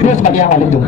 Terus sebagai awal itu.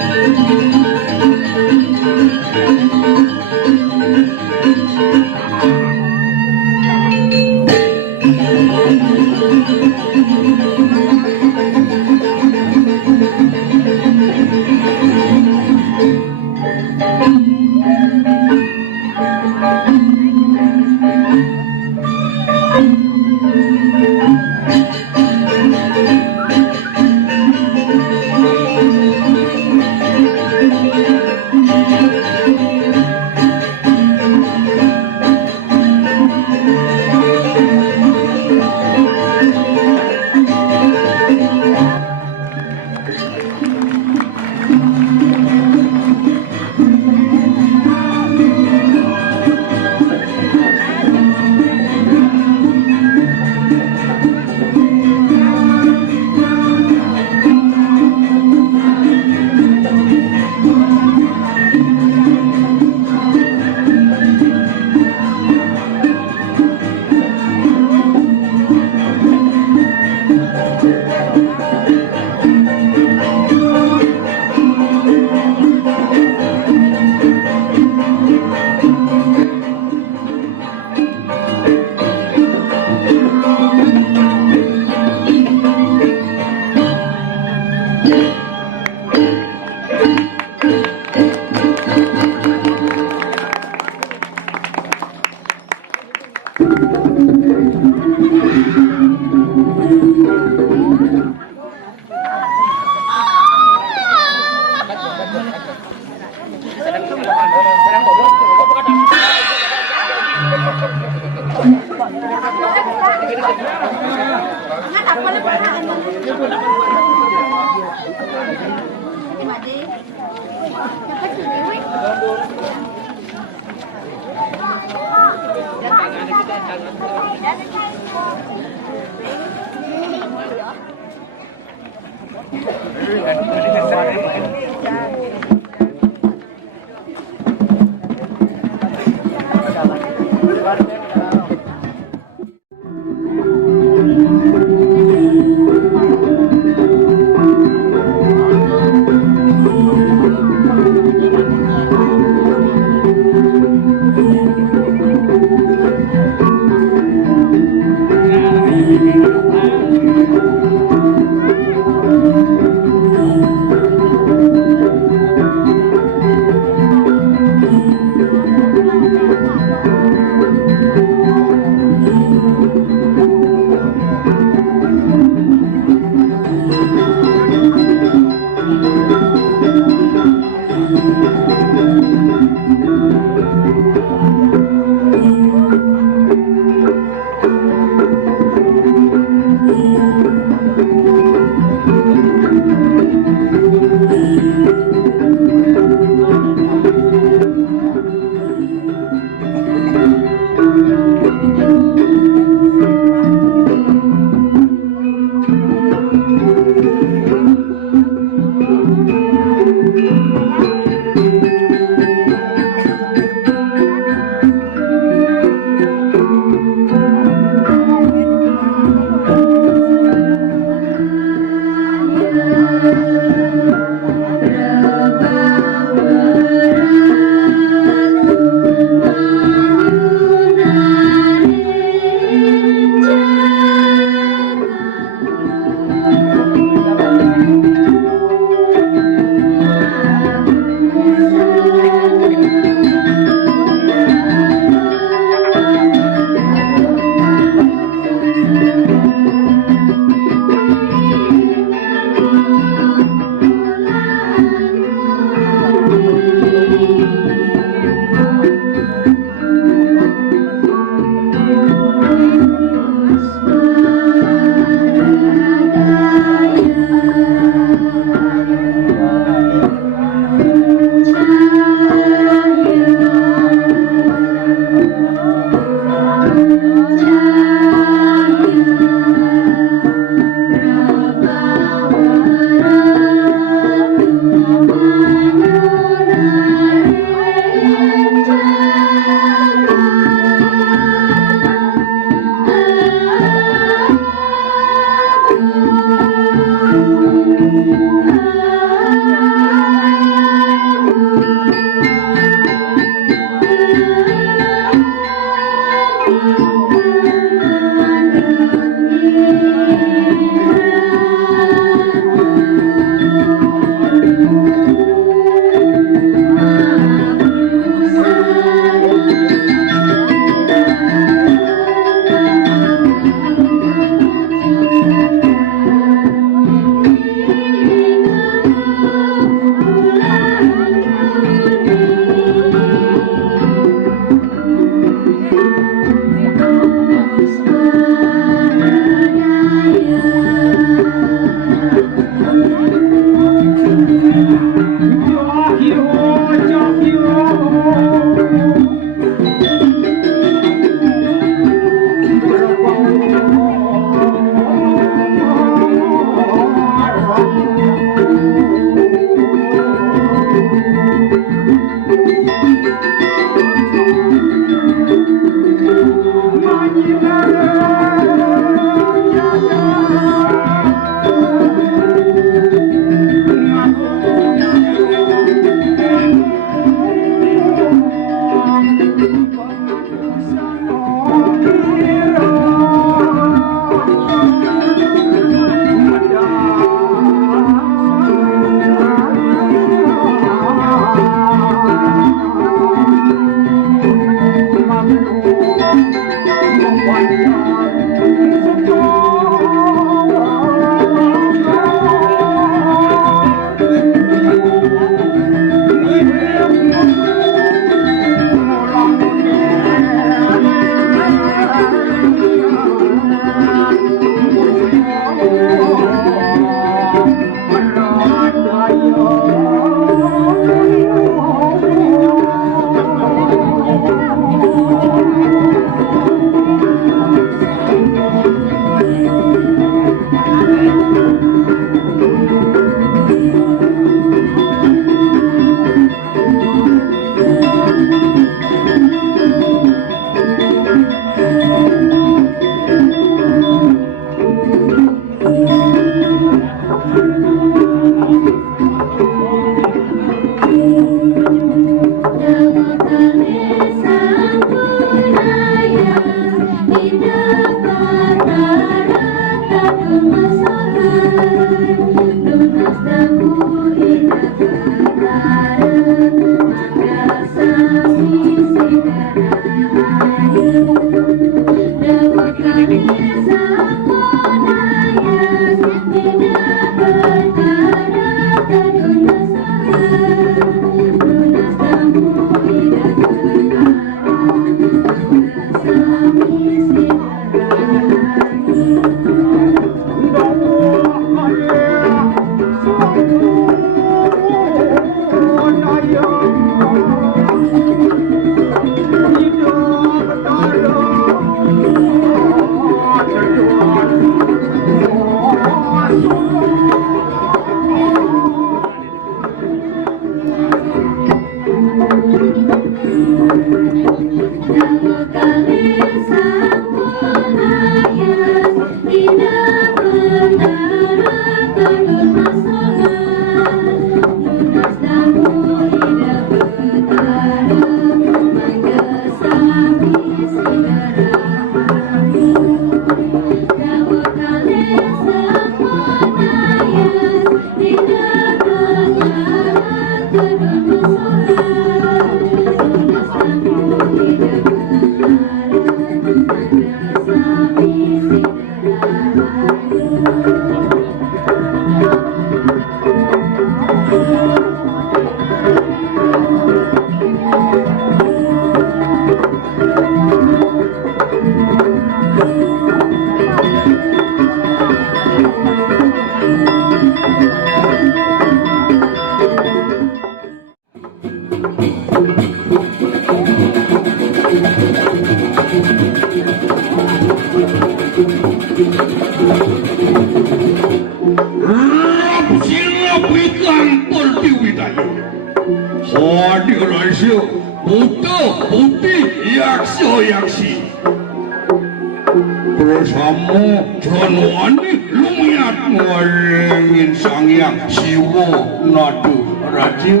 Bersama Janwani lumiat ingin sang yang siwo nadu rajin.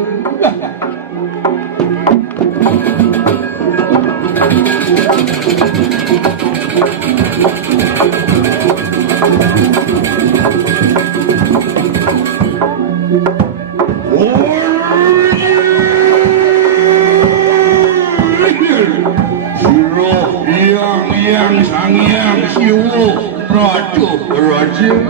Yang sang yang siwo nadu rajin.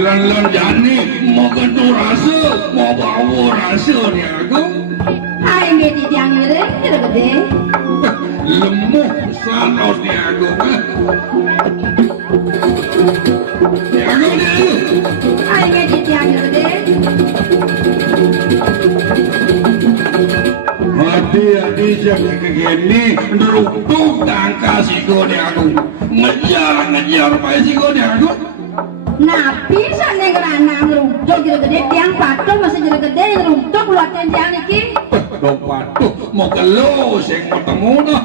Lan jani mau kentu rasa mau bawa rasa ni aku. Hai meti tiang gede. Lemah sangat ni aku. Ni aku ni. Hai meti tiang gede. Hati-hati jangan kegini nerupuk tangka siko ni aku. Ngejar pai siko ni aku. Nah, bisa nih kerana ngeruntuk gede tiang patung masih gede ngeruntuk luatin tiang iki. Dong patung mau kelo sing ketemu noh.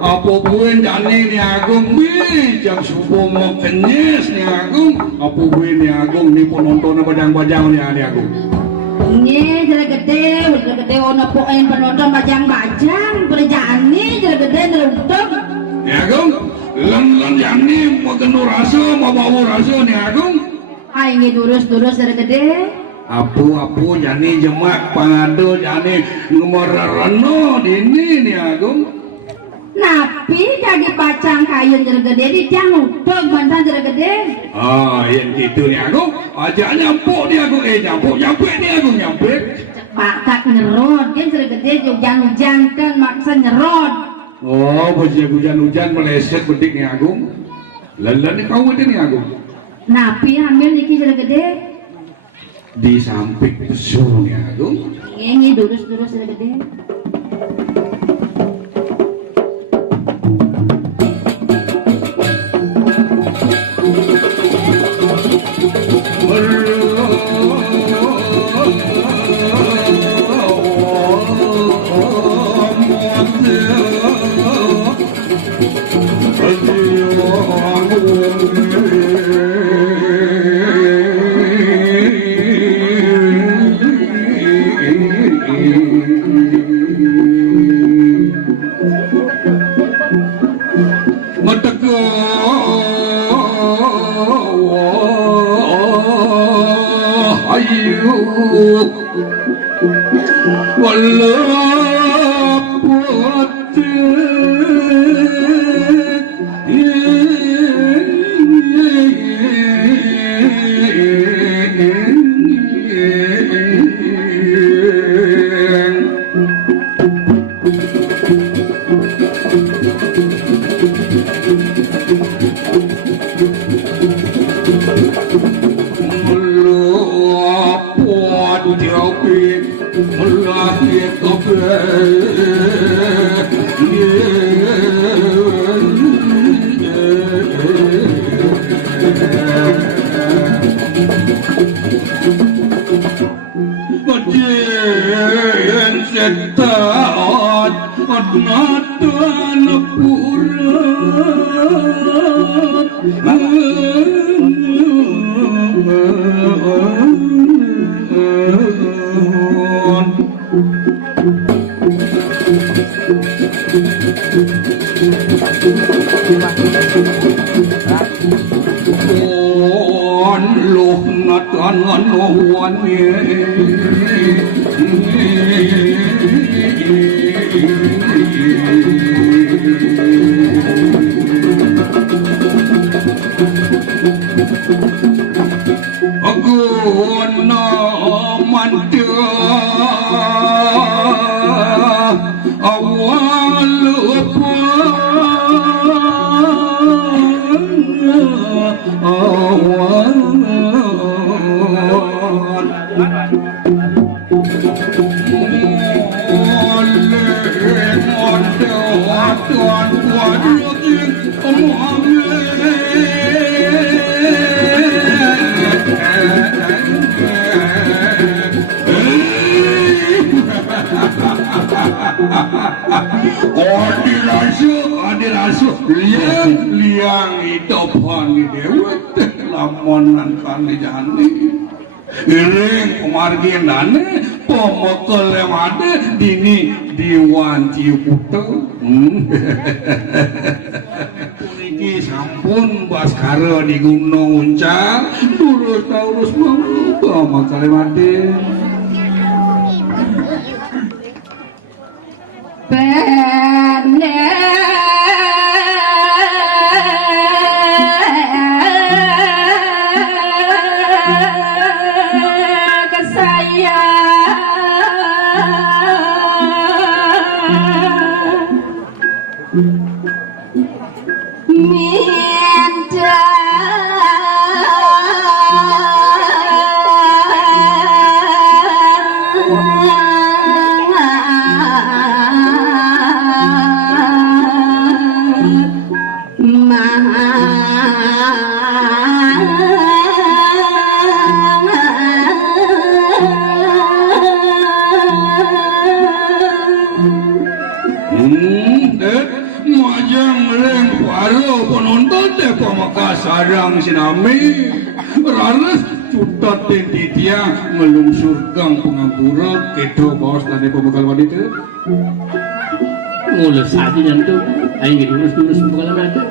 Apa buin jani ni agung bi jam subuh mau kenyes ni agung. Apa buin ni agung ni penonton bajang-bajang ni agung. Ini gede ono poin penonton bajang-bajang berjani gede ngeruntuk. Ni agung. Lan jani mau kenu rasa mau bawa rasa ni agung. Hai ini durus gede. Apu jani jemak pangado jani nomor rano dini ni agung. Napi jadi pacang kayu gede di tiang utuk mantan gede. Ah yang gitu ni agung. Aja nyampuk ni agung nyampe ni agung nyampe. Pak tak nyerot dia gede hujan kan maksa nyerot. Oh, baju hujan meleset bedik ni agung. Lalan ni kau mati ni agung. Napi hamil niki gede. Di samping pesur ni agung. Ini durus gede. liang hidupan di dewek lamonan kali jani iring pemargin dane pemekel yang ada dini diwan ciputo puniki sampun baskara di gunung uncak durus taurus mau pemekel yang ada sarang sinami raras cutat dia melungsurkan pengapura kedo bos tadi pembekal wanita mulai saja nyantuk ayo lurus pengalaman itu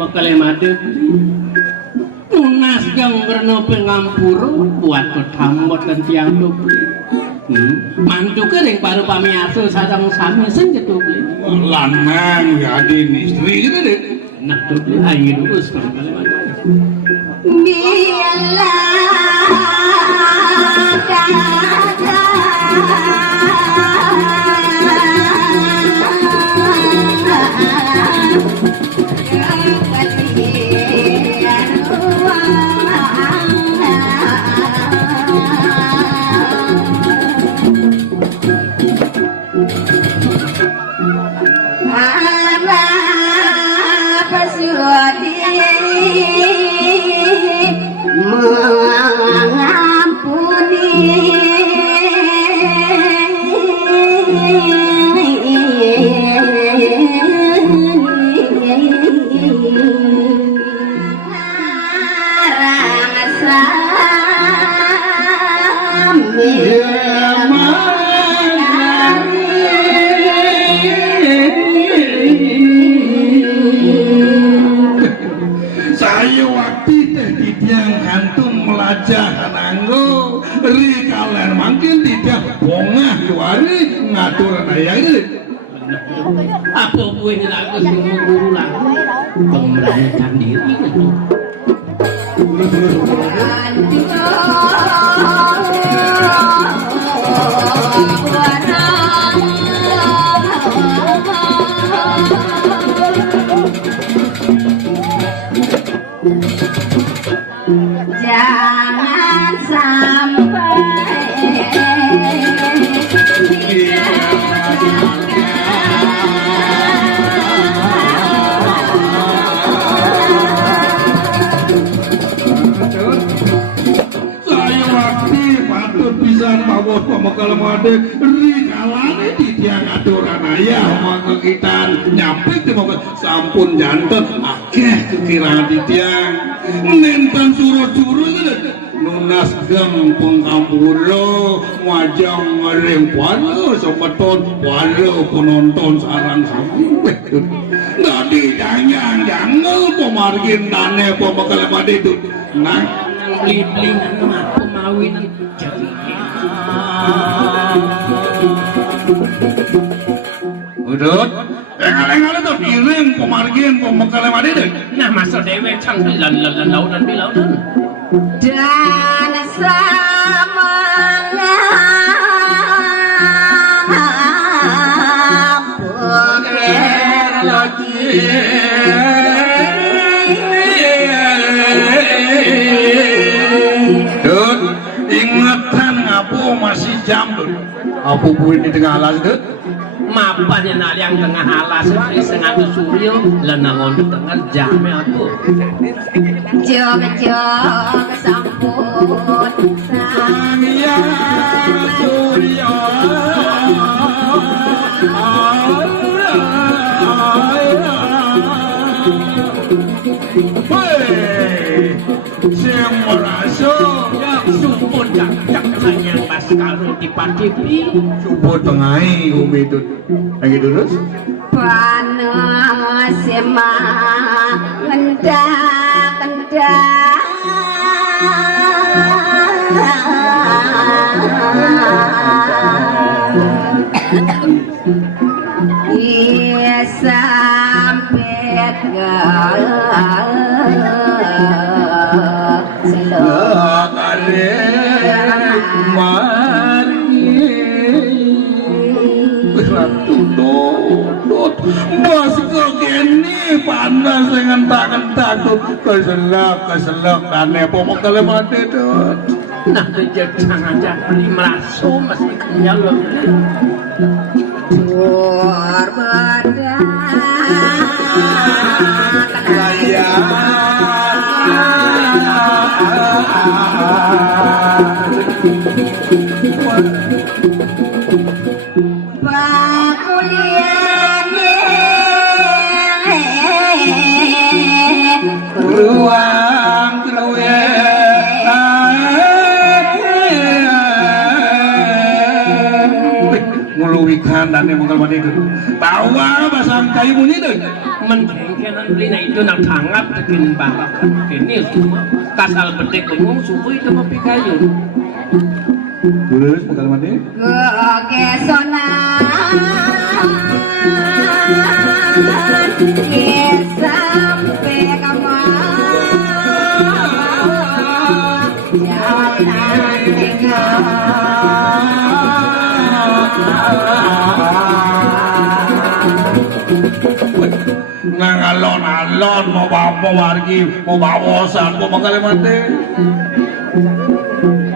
pembekal yang ada tunas gang berno pengampuru buat ketambot dan tiang dubli mantu kering baru pamiaso sadang sami senja dubli lanang jadi istri gitu deh nah dubli ayo lurus pembekal yang ada bila kata Saya waktu teh tidiang kantung melajah nanggo ri kalian makin tidak bongah juari ngatur naya apa buih lagu semua guru lagu pemberanikan diri jangan sampai saya waktu patut bisa bawa pemekal made rikalane di tiang aturan ayah maka kita nyampe ke moga sampun jantan akeh kekiraan di tiang nenten suruh-suruh nunas gampang kampuro wajang ngerem walo sobeton walo penonton sarang sampai nadi jangan pemargin dane pemekal made itu nang beli-belingan aku mawinan jadi udut engal-engal itu piring pemargin pemekal made itu nah masa dewe cang bilan laudan bilaudan dan ingatan ngapu masih jambul apu buin di tengah alas itu mapannya naliang tengah alas sengat suryo lenangon tengah jame aku jog sampun Samia suryo supun jak hanya pas kalau di padipi subuh tengahi umi itu lagi terus panas semang kendak iya sampai bos kegini panas dengan tangan takut keselak dan pemekal mati tuh nah kejadian aja merasu masih kenyal ruang nguluwikan dan mengkal mati itu bawa basang kayu bunyi itu menjengkelan beli itu nak tanggap tekin bapak ini kasal bedek ngomong subuh itu mau pikayu terus mengkal mati kegesonan sampai kamu jalan tinggal nang alon-alon mau wargi mau bawosan mau mengkal mati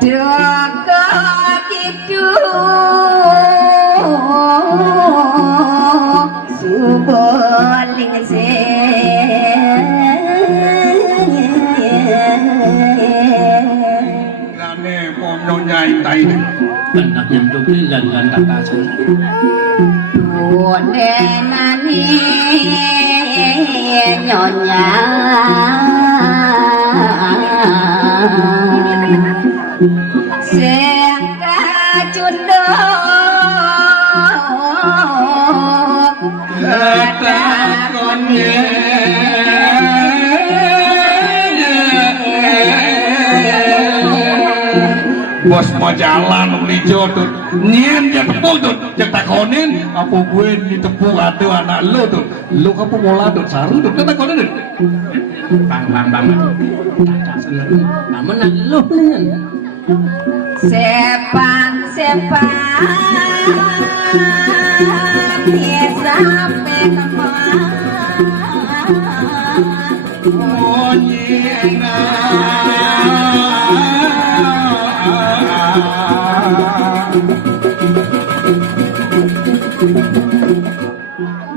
dekat itu suboling ngane mau nyonyai tai benar yang dulu dan kata Bonenani nyonya sing kacundha takon bos mau jalan beli jodoh nyen dia tepuk tuh cek takonin apa gue ditepuk aduh anak lu tuh lu kamu mau ladut saru tuh cek takonin tuh bang tak seneng namun lu nih sepan ya sampai kemana monyena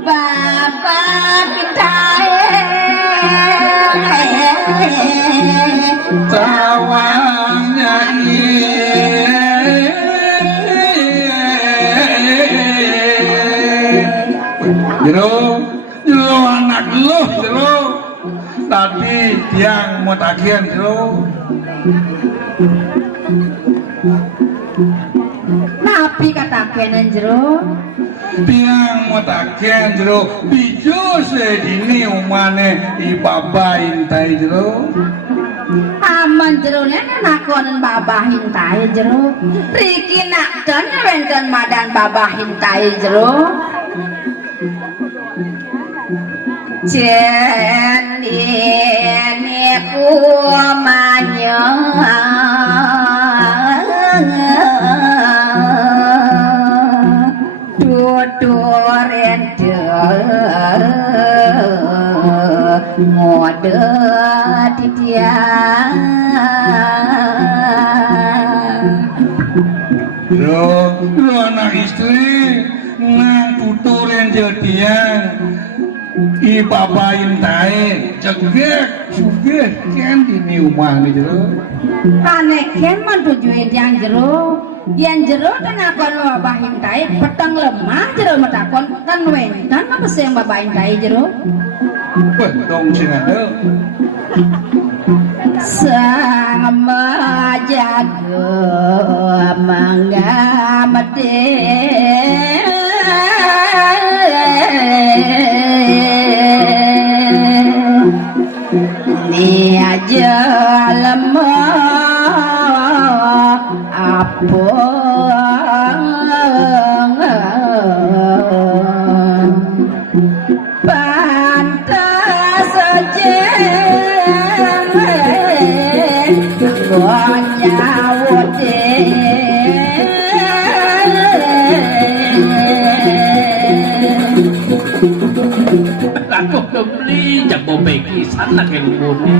Bapak kita tawanya jero anak lu jero tadi tiang mau tagihan jero napi kata kenen jero tiang mau tagihan jero bijo sedini umane ibaba intai jero aman jero nene nakonen babah hintai jero riki nak dan wenten madan babah hintai jero Jendine ku manyang duduren ngode titian lo anak istri nang tuturen jadian i babain tae cegek sugih kan dini umah ni jero aneh ken man tujuin yang jero dan akon babahin tae petang lemah jero matakon kan wentan apa sih yang babahin tae jero wah dong sing ada sang majaga mangga mati ni aja lemah apa pantas saja aku beli jago beki sana ke lubuni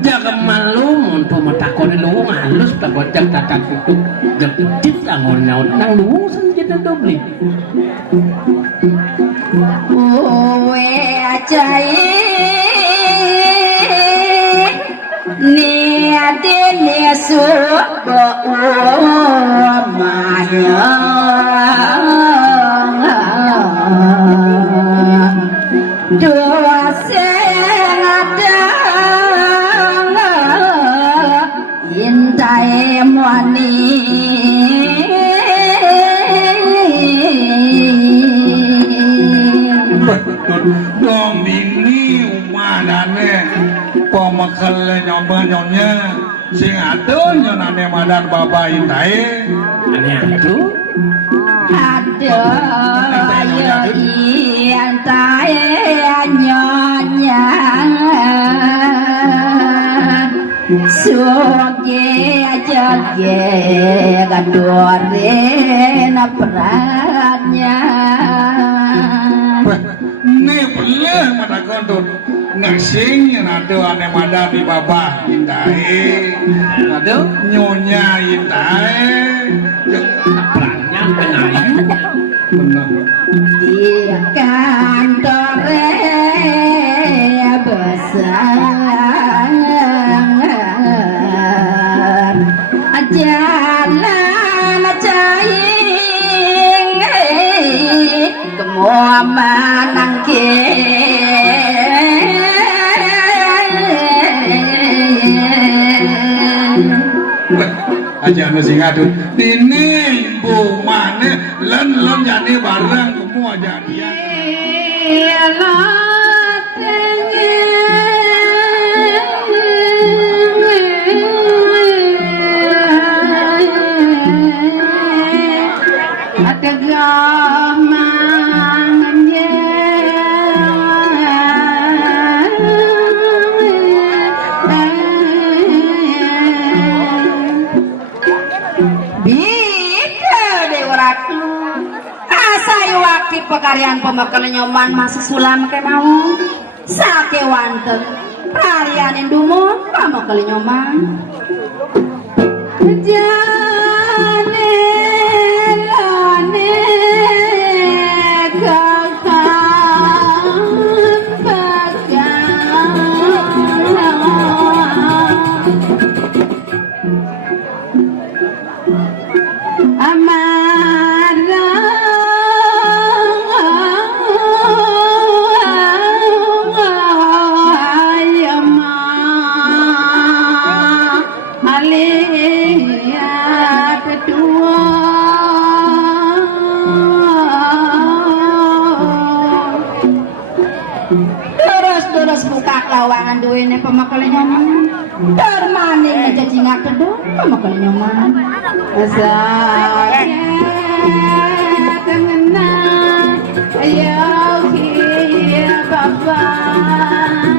jaga malu untuk matakon lu halus takut jak takak itu jepit angon nang lu senjata dobli we acai ni adene suko maya dosa adang intai mani dong dini umah dane pemakel nyonya sing ado nyonane madan babain tae aneh itu ada ayo yang tae nyonya suge joge gadore napratnya ini boleh mata kontut ngasing yang ada ane madan di babah intai ada nyonya intai perannya pengayu benar di kantor besar jalan caing semua manangke aja sing adun dini bu mana len jadi barang semua jadian Pekarian pembakal nyoman masih sulam ke mau sake wanten harian indumu pembakal nyoman jane lane kakak bakal lawangan duwene pemakale nyoman termane ngejajingak kedua pemakale nyoman asake tengena ayo kia bapak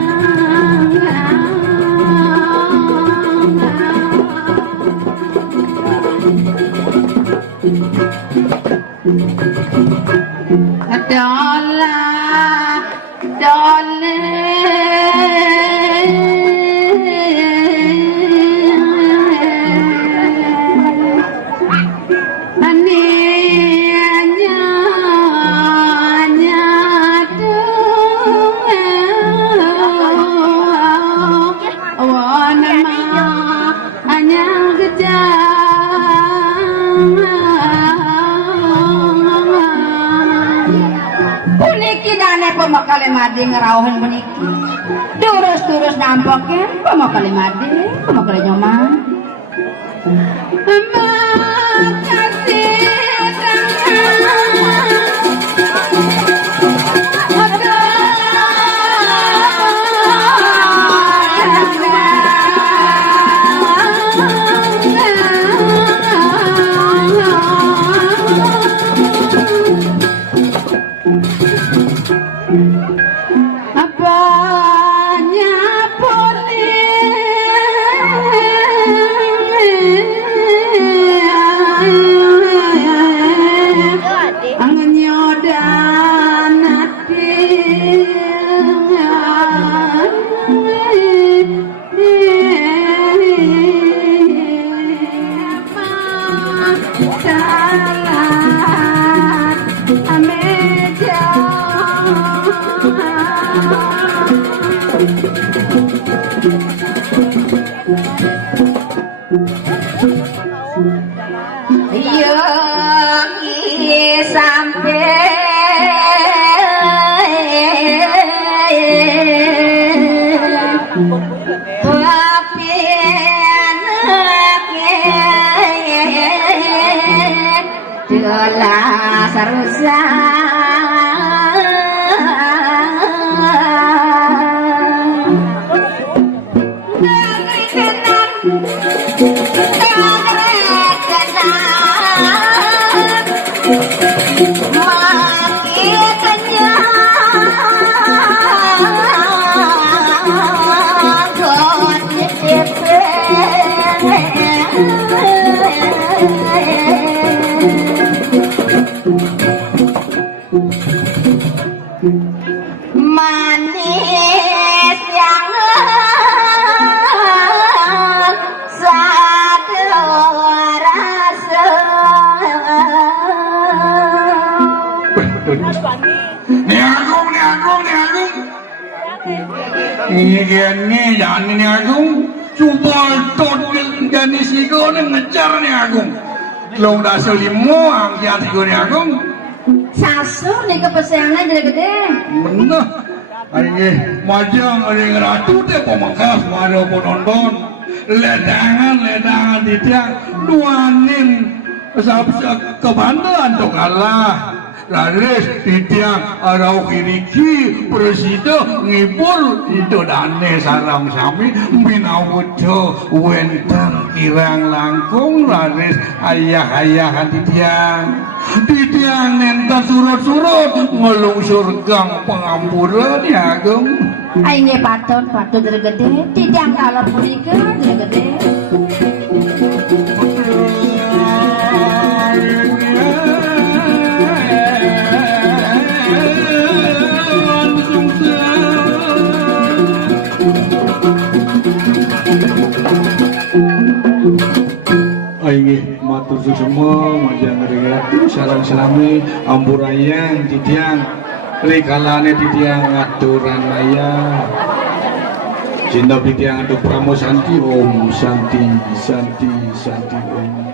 pemakale madi ngerauhin puniki durus nampaknya pemakale madi pemakale nyoman makasih manis yang satu rasa ni agung ini dan ini agung coba total jadi sigo ngejar ni agung lo dah selimo ang dia sigo ni agung sasur nih kepesannya gede-gede bener ini majang ada yang ratu deh pemangkas ada penonton ledangan titiang nuanin kebantuan tok Allah laris titiang arau kiriki presida ngibul itu dane sarang sami minawujo wentang kirang langkung laris ayah-ayahan titiang nenta surut-surut ngelungsur gang pengampuran ya Agung. Aing patut gede titiang alor punika gede. Aing matur semua majang regatu sareng salami ampurayan titiang rekalane titiang aturan raya cinta titiang atu pramosanti om santi om